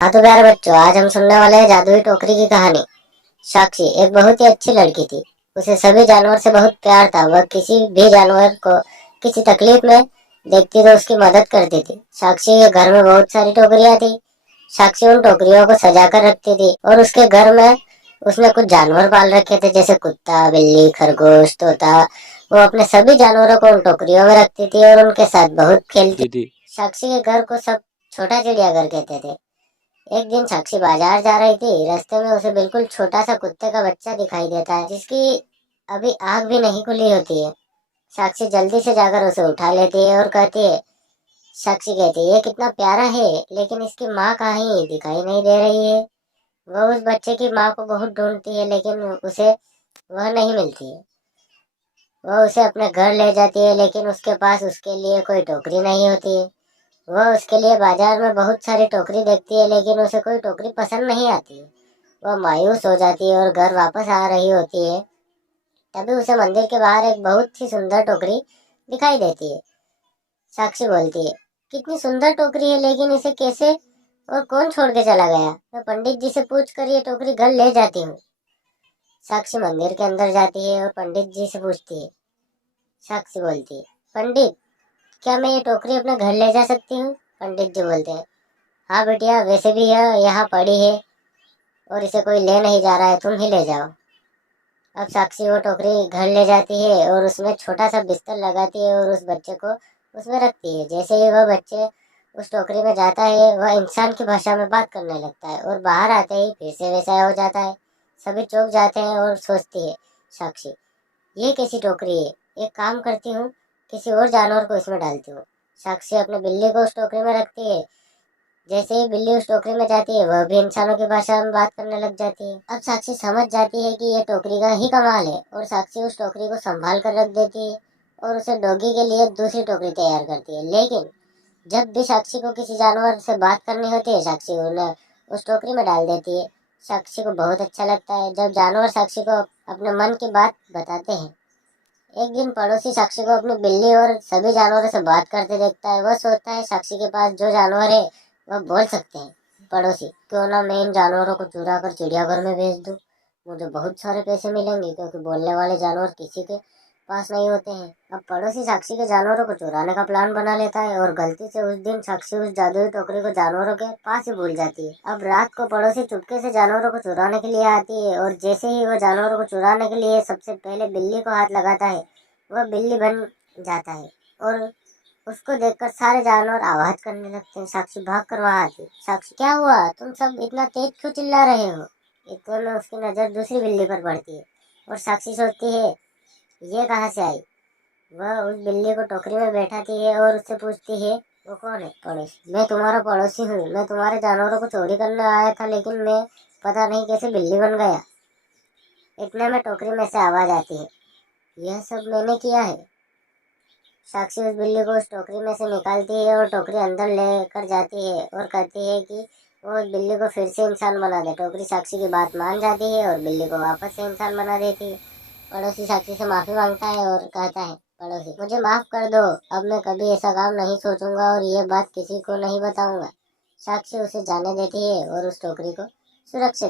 हाँ तो प्यारे बच्चों, आज हम सुनने वाले हैं जादुई टोकरी की कहानी। साक्षी एक बहुत ही अच्छी लड़की थी। उसे सभी जानवर से बहुत प्यार था। वह किसी भी जानवर को किसी तकलीफ में देखती तो उसकी मदद करती थी। साक्षी के घर में बहुत सारी टोकरियां थी। साक्षी उन टोकरियों को सजा कर रखती थी और उसके घर में उसने कुछ जानवर पाल रखे थे, जैसे कुत्ता, बिल्ली, खरगोश, तोता। वो अपने सभी जानवरों को उन टोकरियों में रखती थी और उनके साथ बहुत खेलती थी। साक्षी के घर को सब छोटा चिड़ियाघर कहते थे। एक दिन साक्षी बाजार जा रही थी। रास्ते में उसे बिल्कुल छोटा सा कुत्ते का बच्चा दिखाई देता है, जिसकी अभी आंख भी नहीं खुली होती है। साक्षी जल्दी से जाकर उसे उठा लेती है और कहती है, साक्षी कहती है, ये कितना प्यारा है, लेकिन इसकी माँ कहीं दिखाई नहीं दे रही है। वह उस बच्चे की माँ को बहुत ढूंढती है, लेकिन उसे वह नहीं मिलती है। वह उसे अपने घर ले जाती है, लेकिन उसके पास उसके लिए कोई टोकरी नहीं होती है। वह उसके लिए बाजार में बहुत सारी टोकरी देखती है, लेकिन उसे कोई टोकरी पसंद नहीं आती है। वह मायूस हो जाती है और घर वापस आ रही होती है। तभी उसे मंदिर के बाहर एक बहुत ही सुंदर टोकरी दिखाई देती है। साक्षी बोलती है, कितनी सुंदर टोकरी है, लेकिन इसे कैसे और कौन छोड़ के चला गया? मैं पंडित जी से पूछ कर ये टोकरी घर ले जाती हूँ। साक्षी मंदिर के अंदर जाती है और पंडित जी से पूछती है। साक्षी बोलती है, पंडित, क्या मैं ये टोकरी अपने घर ले जा सकती हूँ? पंडित जी बोलते हैं, हाँ बेटिया, वैसे भी यह यहाँ पड़ी है और इसे कोई ले नहीं जा रहा है, तुम ही ले जाओ। अब साक्षी वो टोकरी घर ले जाती है और उसमें छोटा सा बिस्तर लगाती है और उस बच्चे को उसमें रखती है। जैसे ही वह बच्चे उस टोकरी में जाता है, वह इंसान की भाषा में बात करने लगता है और बाहर आते ही फिर से वैसा हो जाता है। सभी चौंक जाते हैं और सोचती है साक्षी, ये कैसी टोकरी है? एक काम करती हूँ, किसी और जानवर को इसमें डालती हूँ। साक्षी अपने बिल्ली को उस टोकरी में रखती है। जैसे ही बिल्ली उस टोकरी में जाती है, वह भी इंसानों की भाषा में बात करने लग जाती है। अब साक्षी समझ जाती है कि ये टोकरी का ही कमाल है और साक्षी उस टोकरी को संभाल कर रख देती है और उसे डॉगी के लिए दूसरी टोकरी तैयार करती है। लेकिन जब भी साक्षी को किसी जानवर से बात करनी होती है, साक्षी उन्हें उस टोकरी में डाल देती है। साक्षी को बहुत अच्छा लगता है जब जानवर साक्षी को अपने मन की बात बताते हैं। एक दिन पड़ोसी साक्षी को अपनी बिल्ली और सभी जानवरों से बात करते देखता है। वह सोचता है, साक्षी के पास जो जानवर है वह बोल सकते हैं। पड़ोसी, क्यों ना मैं इन जानवरों को चुरा कर चिड़ियाघर में भेज दूं। मुझे बहुत सारे पैसे मिलेंगे, क्योंकि बोलने वाले जानवर किसी के पास नहीं होते हैं। अब पड़ोसी साक्षी के जानवरों को चुराने का प्लान बना लेता है और गलती से उस दिन साक्षी उस जादुई टोकरी को जानवरों के पास ही भूल जाती है। अब रात को पड़ोसी चुपके से जानवरों को चुराने के लिए आती है और जैसे ही वह जानवरों को चुराने के लिए सबसे पहले बिल्ली को हाथ लगाता है, वह बिल्ली बन जाता है और उसको देखकर सारे जानवर आवाज करने लगते हैं। साक्षी भाग कर वहां आती है। साक्षी, क्या हुआ? तुम सब इतना तेज क्यों चिल्ला रहे हो? इतने में उसकी नजर दूसरी बिल्ली पर पड़ती है और साक्षी सोचती है, ये कहाँ से आई? वह उस बिल्ली को टोकरी में बैठाती है और उससे पूछती है, वो कौन है? पड़ोसी, मैं तुम्हारा पड़ोसी हूँ। मैं तुम्हारे जानवरों को चोरी करने आया था, लेकिन मैं पता नहीं कैसे बिल्ली बन गया। इतने में टोकरी में से आवाज आती है, यह सब मैंने किया है। साक्षी उस बिल्ली को उस टोकरी में से निकालती है और टोकरी अंदर लेकर जाती है और कहती है कि वो उस बिल्ली को फिर से इंसान बना दे। टोकरी साक्षी की बात मान जाती है और बिल्ली को वापस से इंसान बना देती है। पड़ोसी साक्षी से माफी मांगता है और कहता है, पड़ोसी, मुझे माफ कर दो। अब मैं कभी ऐसा काम नहीं सोचूंगा और ये बात किसी को नहीं बताऊंगा। साक्षी उसे जाने देती है और उस टोकरी को सुरक्षित